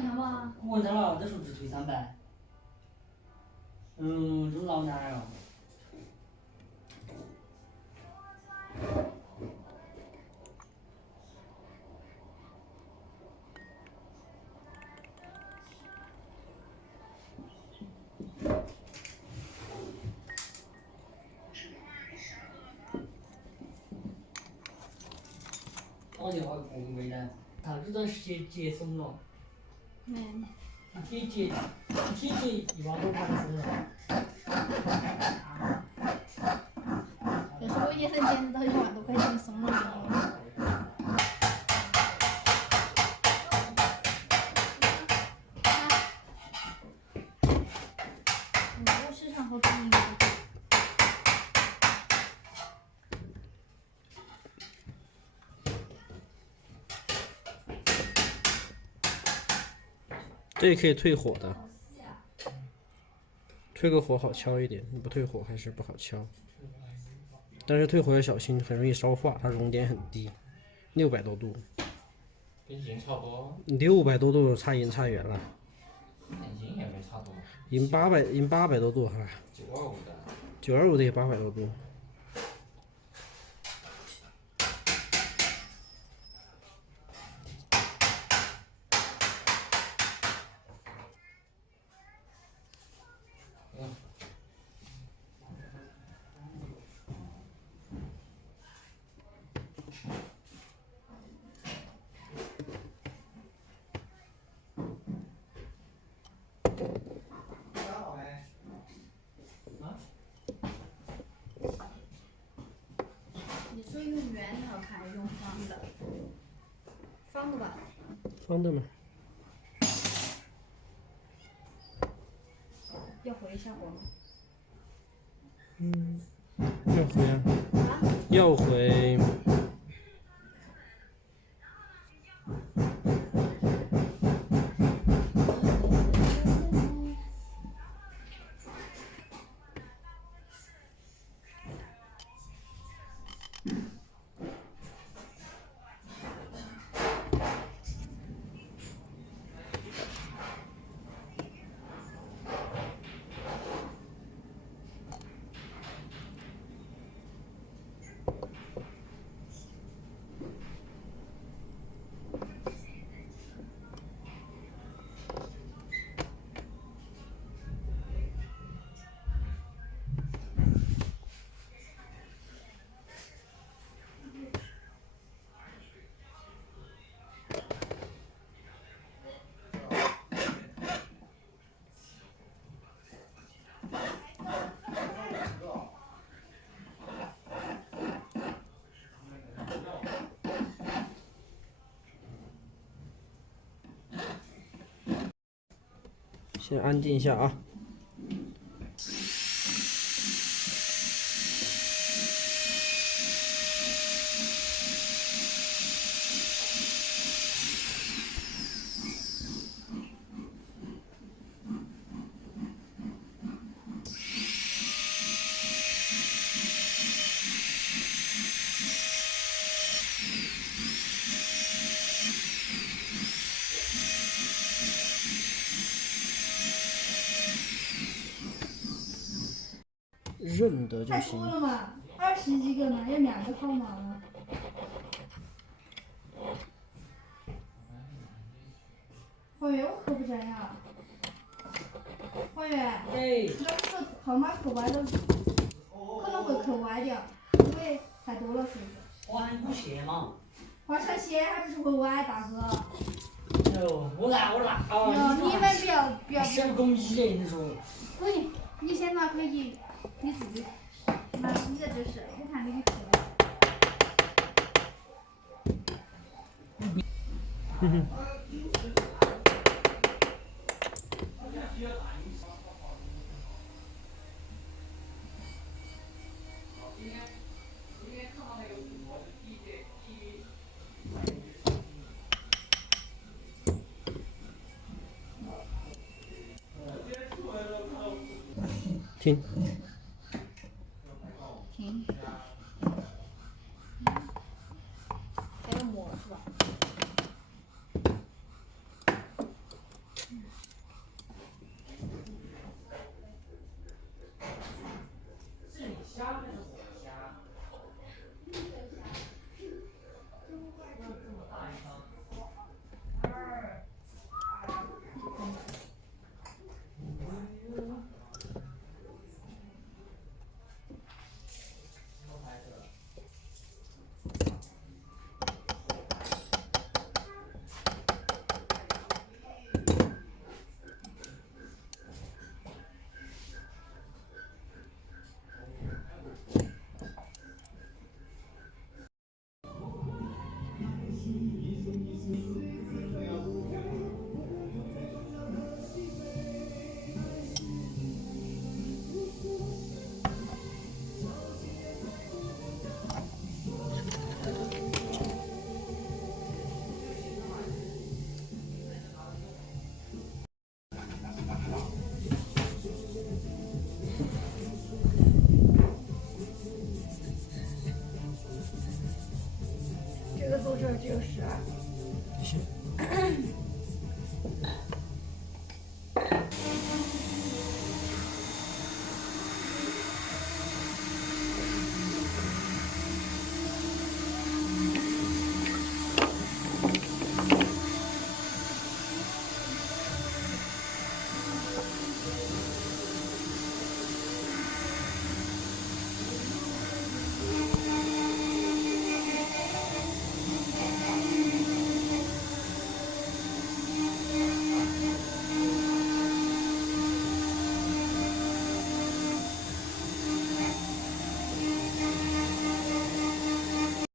一下嘛。我问他了，这时候只退300。这老难哟。打电话给我妹呢，他这段时间接松了。没。一天接1万多块的松了。有时候也能捡得到1万多块钱松了。市场和供应。这也可以退火的，退个火好敲一点，你不退火还是不好敲。但是退火要小心，很容易烧化，它熔点很低，600多度。跟银差不多。600多度差银差远了。银也没差多。银800多度哈。925的。925的也800多度。你说用圆的好看还是用方的？方的吧。方的吗？要回一下火吗？要回啊。要回。先安静一下啊。认得就行。太多了嘛，20几个呢，要2个号码呢。花园，我可不在呀。花园。哎。那个号码扣歪了，可能会扣歪掉，因为太多了，是不是？花成线嘛。花成线它就是会歪，大哥。我拿。你们不要。手工艺的，你说。可以，你先拿可以，你自己拿你的就是，我看给你扣的。停。停。还要抹是吧？行。